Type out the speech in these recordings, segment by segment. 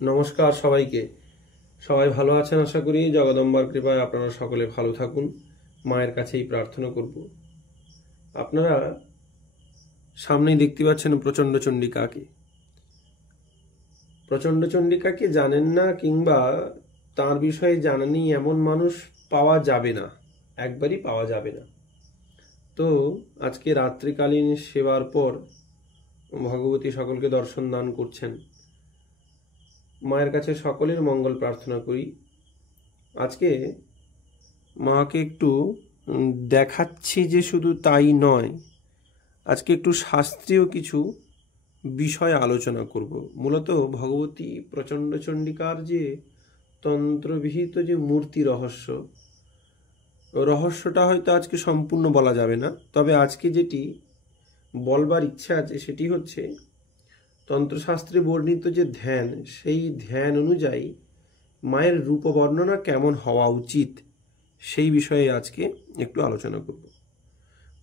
নমস্কার সবাইকে। সবাই ভালো আছেন আশা করি। জগদম্বার কৃপায় আপনারা সকলে ভালো থাকুন, মায়ের কাছেই প্রার্থনা করব। আপনারা সামনেই দেখতে পাচ্ছেন প্রচণ্ড চণ্ডিকাকে। প্রচণ্ড চণ্ডিকাকে জানেন না কিংবা তার বিষয়ে জানেনি এমন মানুষ পাওয়া যাবে না, একবারই পাওয়া যাবে না। তো আজকে রাত্রিকালীন সেবার পর ভগবতী সকলকে দর্শন দান করছেন। মায়ের কাছে সকলের মঙ্গল প্রার্থনা করি। আজকে মাকে একটু দেখাচ্ছি যে শুধু তাই নয়, আজকে একটু শাস্ত্রীয় কিছু বিষয় আলোচনা করব। মূলত ভগবতী প্রচণ্ড চণ্ডিকার যে তন্ত্রবিহিত যে মূর্তি রহস্যটা হয়তো আজকে সম্পূর্ণ বলা যাবে না, তবে আজকে যেটি বলবার ইচ্ছা আছে সেটি হচ্ছে তন্ত্রশাস্ত্রে বর্ণিত যে ধ্যান, সেই ধ্যান অনুযায়ী মায়ের রূপ বর্ণনা কেমন হওয়া উচিত সেই বিষয়ে আজকে একটু আলোচনা করব।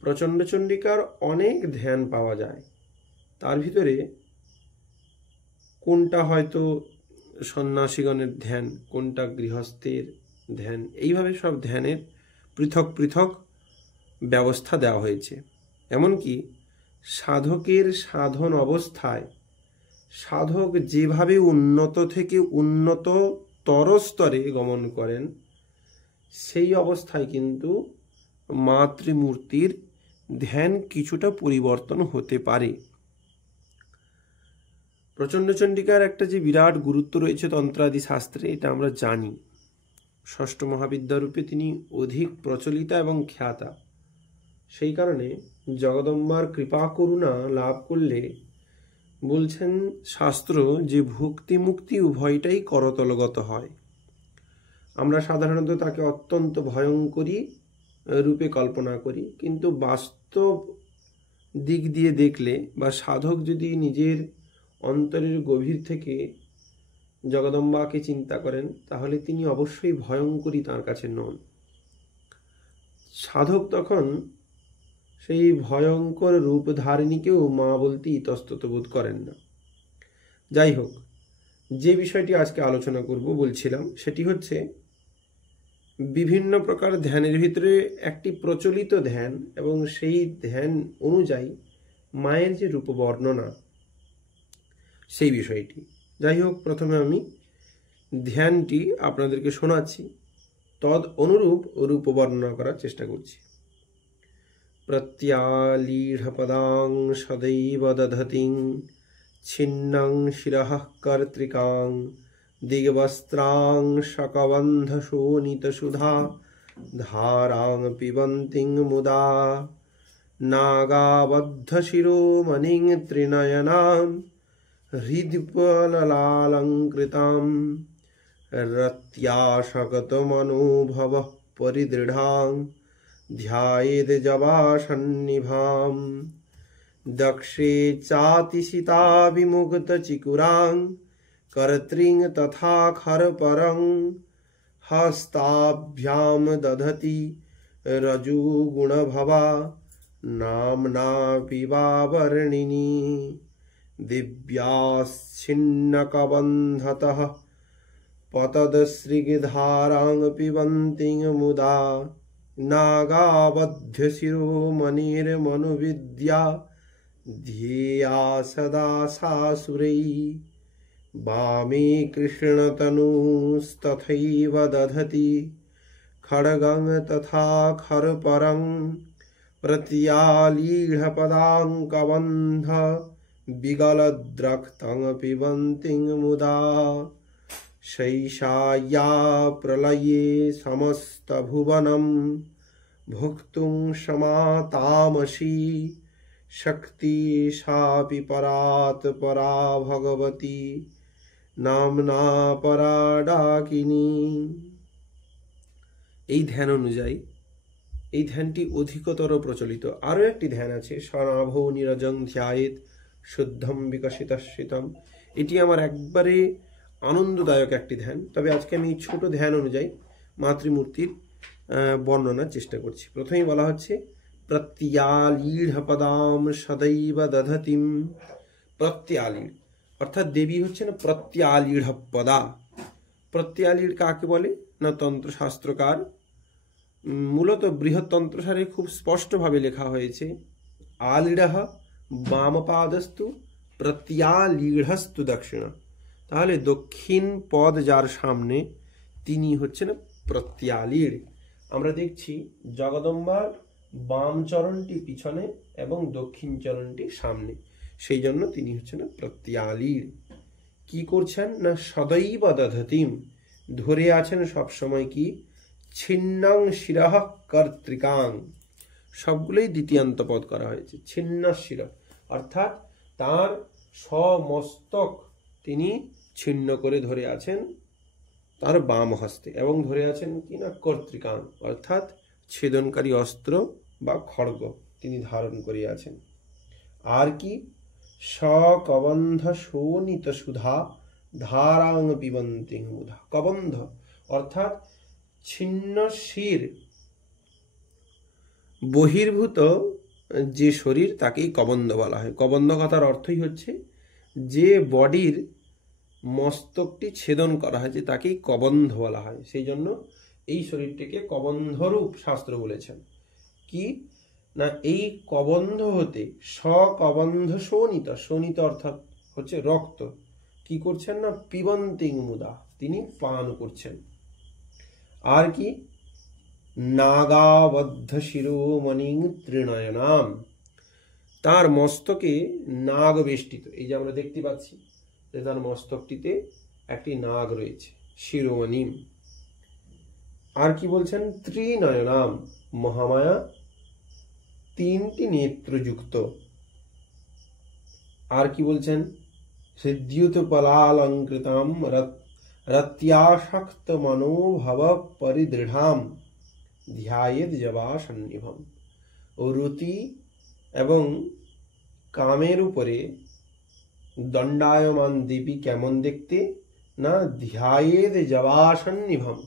প্রচণ্ড চণ্ডিকার অনেক ধ্যান পাওয়া যায়, তার ভিতরে কোনটা হয়তো সন্ন্যাসীগণের ধ্যান, কোনটা গৃহস্থের ধ্যান, এইভাবে সব ধ্যানের পৃথক পৃথক ব্যবস্থা দেওয়া হয়েছে। এমনকি সাধকের সাধন অবস্থায় সাধক যেভাবে উন্নত থেকে উন্নততর স্তরে গমন করেন, সেই অবস্থায় কিন্তু মাতৃমূর্তির ধ্যান কিছুটা পরিবর্তন হতে পারে। প্রচণ্ড চণ্ডিকার একটা যে বিরাট গুরুত্ব রয়েছে তন্ত্রাদি শাস্ত্রে, এটা আমরা জানি। ষষ্ঠ মহাবিদ্যারূপে তিনি অধিক প্রচলিতা এবং খ্যাতা। সেই কারণে জগদম্বার কৃপা করুণা লাভ করলে বলছেন শাস্ত্র যে ভক্তি মুক্তি উভয়টাই করতলগত হয়। আমরা সাধারণত তাকে অত্যন্ত ভয়ঙ্করী রূপে কল্পনা করি, কিন্তু বাস্তব দিক দিয়ে দেখলে বা সাধক যদি নিজের অন্তরের গভীর থেকে জগদম্বাকে চিন্তা করেন, তাহলে তিনি অবশ্যই ভয়ঙ্করী তার কাছে নন। সাধক তখন সেই ভয়ঙ্কর রূপ ধারিণীকেও মা বলতে ইতস্তত বোধ করেন না। যাই হোক, যে বিষয়টি আজকে আলোচনা করব বলছিলাম, সেটি হচ্ছে বিভিন্ন প্রকার ধ্যানের ভিতরে একটি প্রচলিত ধ্যান এবং সেই ধ্যান অনুযায়ী মায়ের যে রূপ বর্ণনা, সেই বিষয়টি। যাই হোক, প্রথমে আমি ধ্যানটি আপনাদেরকে শোনাচ্ছি, তদ অনুরূপ রূপ বর্ণনা করার চেষ্টা করছি। প্রত্যালীঢ়পদাং সদৈব দধতিং ছিন্নং শিরঃ কর্তৃকাং দিগবস্ত্রাং शकबन्धशोणितसुधा ধারাং পিবন্তিং মুদা নাগাবদ্ধশিরোমণিং ত্রিনয়নাম হৃদিপললালঙ্কৃতাম রত্যাশকতমনোভবঃ পরিদৃঢ়াং ধ্যায়েদ জবাসন্নিভাম দক্ষে চাতিশিতা বিমুক্তচিকুরাং कर्त्रीं तथा खरपरं हस्ताभ्यां दधति रजुगुणभवा नाम्ना पिबावर्णिनी दिव्याश्छिन्नकबन्धतः पतदश्रिधारां पिबन्तीं मुदा नागाबध्यशिरोमणिर्मनुविद्या ध्येया सदा सासुरैः वामे कृष्णतनुस्तथैव दधति खड्गं तथा खरपरं प्रत्यालीढपदाङ्कबन्ध विगलद्रक्तं पिबन्तीं मुदा शैषाया प्रलये समस्तभुवनं भुक्तुं क्षमातामसि शक्ति सापि परात् परा भगवती নামনা পরা ডাকিনী। এই ধ্যান অনুযায়ী এই ধ্যানটি অধিকতর প্রচলিত। আরও একটি ধ্যান আছে, স্বনাভো নিরজং ধ্যায়েত শুদ্ধম বিকশিতস্মিতম। এটি আমার একবারে আনন্দদায়ক একটি ধ্যান, তবে আজকে আমি এই ছোট ধ্যান অনুযায়ী মাতৃমূর্তির বর্ণনার চেষ্টা করছি। প্রথমেই বলা হচ্ছে প্রত্যালীঢ়পদাম সদৈব দধতিম। প্রত্যালীঢ় অর্থাৎ দেবী হচ্ছেন প্রত্যালীঢ় পদা। প্রত্যালীঢ় কাকে বলে না তন্ত্রশাস্ত্রকার মূলত বৃহৎ তন্ত্রসারে খুব স্পষ্টভাবে লেখা হয়েছে আলীঢ় বামপাদস্তু প্রত্যালীঢ়স্তু দক্ষিণ। তাহলে দক্ষিণ পদ যার সামনে তিনি হচ্ছেন প্রত্যালীঢ়। আমরা দেখছি জগদম্বার বাম চরণটি পিছনে এবং দক্ষিণ চরণটি সামনে, সেই জন্য তিনি হচ্ছেন প্রত্যালীঢ়। কি করছেন না সদৈব দধতিম, ধরে আছেন সবসময় কি ছিন্নং শিরঃ কর্তৃকাং। সবগুলোই দ্বিতীয়ান্ত পদ করা হয়েছে। ছিন্ন শির অর্থাৎ তার সমস্তক তিনি ছিন্ন করে ধরে আছেন তার বাম হস্তে, এবং ধরে আছেন কি না কর্তৃকাং অর্থাৎ ছেদনকারী অস্ত্র বা খড়গ তিনি ধারণ করে আছেন। আর কি সকবন্ধ শোণিত সুধা ধারাং পিবন্তি মুধা। কবন্ধ অর্থাৎ ছিন্ন শির বহির্ভূত যে শরীর তাকেই কবন্ধ বলা হয়। কবন্ধ কথার অর্থই হচ্ছে যে বডির মস্তকটি ছেদন করা হয়েছে তাকেই কবন্ধ বলা হয়। সেই জন্য এই শরীরটিকে কবন্ধরূপ শাস্ত্র বলেছেন। কি না এই কবন্ধ হতে সকবন্ধ শোণিত, শোণিত অর্থাৎ হচ্ছে রক্ত, কি করছেন না পিবন্তিং মুদা তিনি পান করছেন। আর কি নাগাবদ্ধ শিরোমণিং ত্রিনয়নাম, তার মস্তকে নাগ বেষ্টিত। এই যে আমরা দেখতে পাচ্ছি যে তার মস্তকটিতে একটি নাগ রয়েছে শিরোমণিম। আর কি বলছেন ত্রিনয়নাম, মহামায়া তিনটি নেত্রযুক্ত। আর কি বলছেন সিদ্যুত পলালঙ্কৃতাম রত্যাসক্ত মনোভব পরিদৃঢ়াম ধ্যায়েদ জবাসন্নিভম। ও রুতি এবং কামের উপরে দণ্ডায়মান দেবী কেমন দেখতে না ধ্যায়েদ জবাসন্নিভম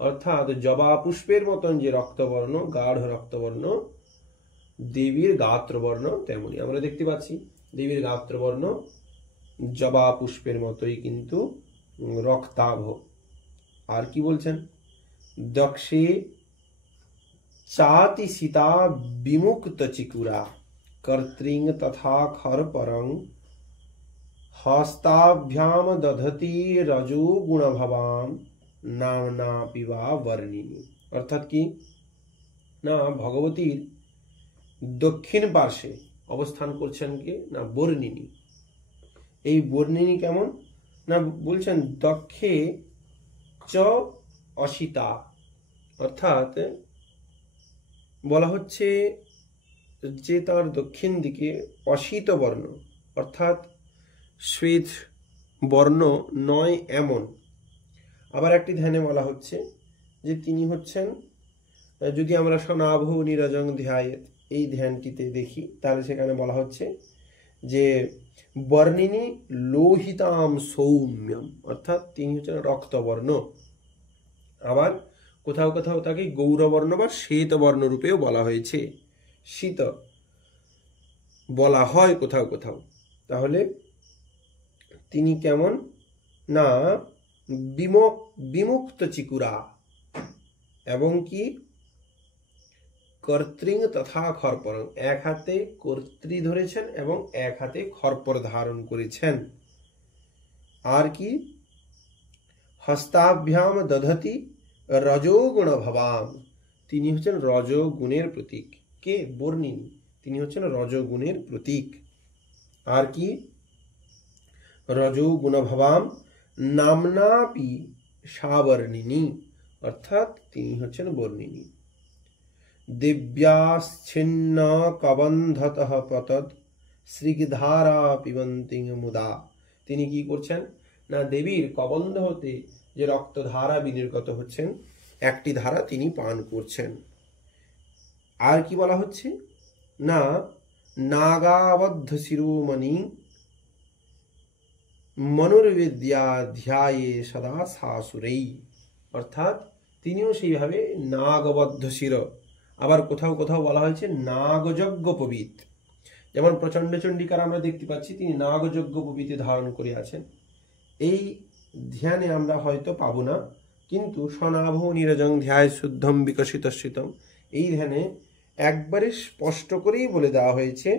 অর্থাৎ জবা পুষ্পের মতন যে রক্তবর্ণ গাঢ় রক্তবর্ণ দেবীর গাত্রবর্ণ তেমনি আমরা দেখতে পাচ্ছি দেবীর গাত্রবর্ণ জবা পুষ্পের মতোই কিন্তু রক্তাভ। আর কি বলছেন দক্ষে চাতি সীতা বিমুক্ত চিকুরা কর্তৃং তথা খর পরং হস্তাভ্যাম দধতি রজো গুণভবাম নামনা পিবা বর্ণিনী। অর্থাৎ কি না ভগবতীর দক্ষিণ পার্শ্বে অবস্থান করছেন কি না বর্ণিনী। এই বর্ণিনী কেমন না বলছেন দক্ষে চ অসিতা, অর্থাৎ বলা হচ্ছে যে তার দক্ষিণ দিকে অসিত বর্ণ অর্থাৎ শ্বেত বর্ণ নয় এমন। আবার একটি ধ্যানে বলা হচ্ছে যে তিনি হচ্ছেন, যদি আমরা সনাভ নিরজং ধ্যায়েত এই ধ্যানটিতে দেখি তাহলে সেখানে বলা হচ্ছে যে বর্ণিনী লোহিতাম সৌম্যম অর্থাৎ তিনি হচ্ছেন রক্তবর্ণ। আবার কোথাও কোথাও তাকে গৌরবর্ণ বা শ্বেতবর্ণ রূপেও বলা হয়েছে, শীত বলা হয় কোথাও কোথাও। তাহলে তিনি কেমন না বিমুক্ত চিকুরা এবং কি কর্তৃং তথা খরপর, এক হাতে কর্তৃ ধরেছেন এবং এক হাতে খরপর ধারণ করেছেন। আর কি হস্তাভ্যাম দধতি রজোগুণ ভবাম, তিনি হচ্ছেন রজগুণের প্রতীক। কে বর্ণিনী, তিনি হচ্ছেন রজগুণের প্রতীক। আর কি রজোগুণ ভবাম নামনাপি সাবর্ণিনী অর্থাৎ তিনি হচ্ছেন বর্ণিনী। দিব্যাশ্ছিন্ন কবন্ধতঃ পতৎ শ্রীধারা পিবন্তি মুদা, তিনি কি করছেন না দেবীর কবন্ধ হতে যে রক্তধারা বিনির্গত হচ্ছেন একটি ধারা তিনি পান করছেন। আর কি বলা হচ্ছে না নাগাবদ্ধ শিরোমণি মনুর্বিদ্যা ধ্যায়ে সদা শাসুরেই, অর্থাৎ তিনিও সেইভাবে নাগবদ্ধ শির। আবার কোথাও কোথাও বলা হয়েছে নাগযজ্ঞোপবীত, যেমন প্রচণ্ড চণ্ডিকার আমরা দেখতে পাচ্ছি তিনি নাগযজ্ঞ প্রভৃতি ধারণ করে আছেন। এই ধ্যানে আমরা হয়তো পাবো না, কিন্তু স্বনাভ নীরজং ধ্যায় শুদ্ধম বিকশিত শীতম, এই ধ্যানে একবারে স্পষ্ট করেই বলে দেওয়া হয়েছে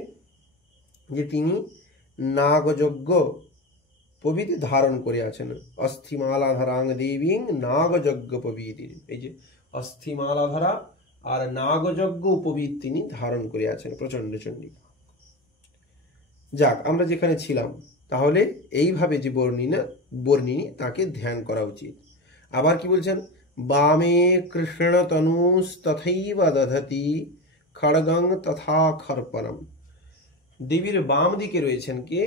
যে তিনি নাগযজ্ঞ প্রভৃতি ধারণ করে আছেন। অস্থিমালাধরাং দেবীং নাগযজ্ঞ প্রভৃতি, এই যে অস্থিমালাধরা আর নাগযজ্ঞ উপবিদ তিনি ধারণ করে আছেন প্রচণ্ড চণ্ডিকা। যাক, আমরা যেখানে ছিলাম, তাহলে এইভাবে যে বর্ণিনী তাকে ধ্যান করা উচিত। আবার কি বলছেন, বামে কৃষ্ণ তনুস্তথৈব দধতি খড়গং তথা খর্পণম। দেবীর বাম দিকে রয়েছেন কে?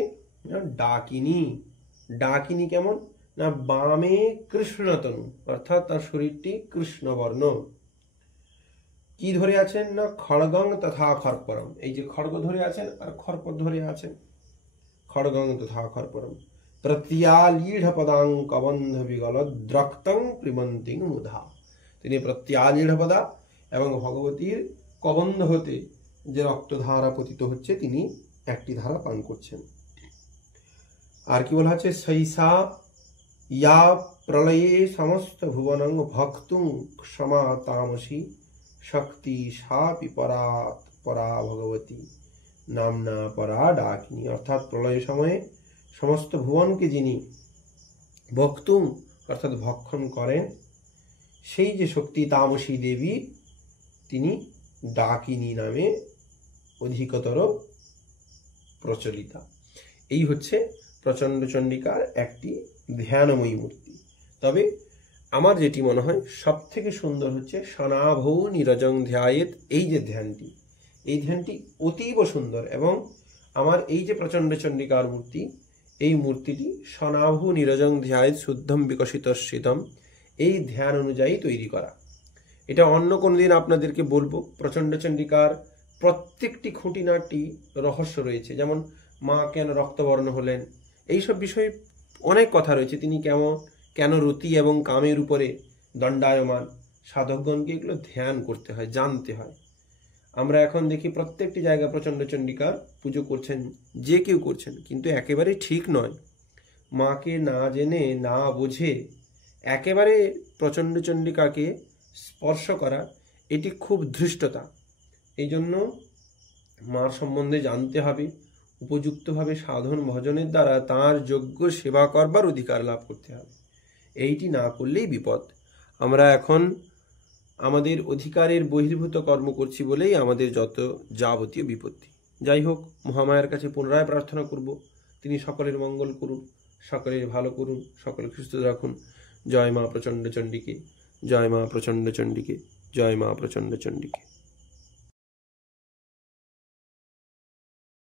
ডাকিনী। ডাকিনী কেমন না, বামে কৃষ্ণতনু, অর্থাৎ তার শরীরটি কৃষ্ণবর্ণ। কি ধরে আছেন না, খড়গং তথা খর্পরম, এই যে খড়গ ধরে আছেন আর খর্প ধরে আছেন। খড়গং তথা খর্পরম প্রত্যালীঢ় পদাং কবন্ধ বিগল দ্রক্তং প্রিমন্তিং মুধা। তিনি প্রত্যালীঢ় পদা এবং ভগবতীর কবন্ধ হতে যে রক্তধারা পতিত হচ্ছে, তিনি একটি ধারা পান করছেন। আর কি বলা হচ্ছে, সৈসা ইয়া প্রলয়ে সমস্ত ভুবনং ভক্তুং ক্ষমা তামসী শক্তি সাপি পরা ভগবতী নামনা পরা ডাকিনী। অর্থাৎ প্রলয় সময়ে সমস্ত ভুবনকে যিনি ভক্তুং অর্থাৎ ভক্ষণ করেন, সেই যে শক্তি তামসী দেবী, তিনি ডাকিনী নামে অধিকতর প্রচলিতা। এই হচ্ছে প্রচণ্ড চণ্ডিকার একটি ধ্যানময়ী মূর্তি। তবে আমার যেটি মনে হয় সব থেকে সুন্দর হচ্ছে স্বনাভৌ নীরজং ধ্যায়েত, এই যে ধ্যানটি, এই ধ্যানটি অতীব সুন্দর। এবং আমার এই যে প্রচণ্ড চণ্ডিকার মূর্তি, এই মূর্তিটি স্বনাভৌ নীরজং ধ্যায়েত শুদ্ধম বিকশিত শীতম, এই ধ্যান অনুযায়ী তৈরি করা। এটা অন্য কোনোদিন আপনাদেরকে বলবো। প্রচণ্ড চণ্ডিকার প্রত্যেকটি খুঁটিনাটি রহস্য রয়েছে, যেমন মা কেন রক্তবর্ণ হলেন, এইসব বিষয়ে অনেক কথা রয়েছে। তিনি কেন রতি এবং কামের উপরে দণ্ডায়মান, সাধকগণকে এগুলো ধ্যান করতে হয়, জানতে হয়। আমরা এখন দেখি প্রত্যেকটি জায়গায় প্রচণ্ড চণ্ডিকার পুজো করছেন, যে কেউ করছেন, কিন্তু একেবারে ঠিক নয়। মাকে না জেনে না বুঝে একেবারে প্রচণ্ড চণ্ডিকাকে স্পর্শ করা, এটি খুব ধৃষ্টতা। এই জন্য মার সম্বন্ধে জানতে হবে, উপযুক্তভাবে সাধন ভজনের দ্বারা তাঁর যোগ্য সেবা করবার অধিকার লাভ করতে হবে। এইটি না করলেই বিপদ। আমরা এখন আমাদের অধিকারের বহির্ভূত কর্ম করছি বলেই আমাদের যত যাবতীয় বিপত্তি। যাই হোক, মহামায়ার কাছে পুনরায় প্রার্থনা করব, তিনি সকলের মঙ্গল করুন, সকলের ভালো করুন, সকলকে সুস্থ রাখুন। জয় মা প্রচণ্ড চণ্ডীকে, জয় মা প্রচণ্ড চণ্ডীকে, জয় মা প্রচণ্ড চণ্ডীকে।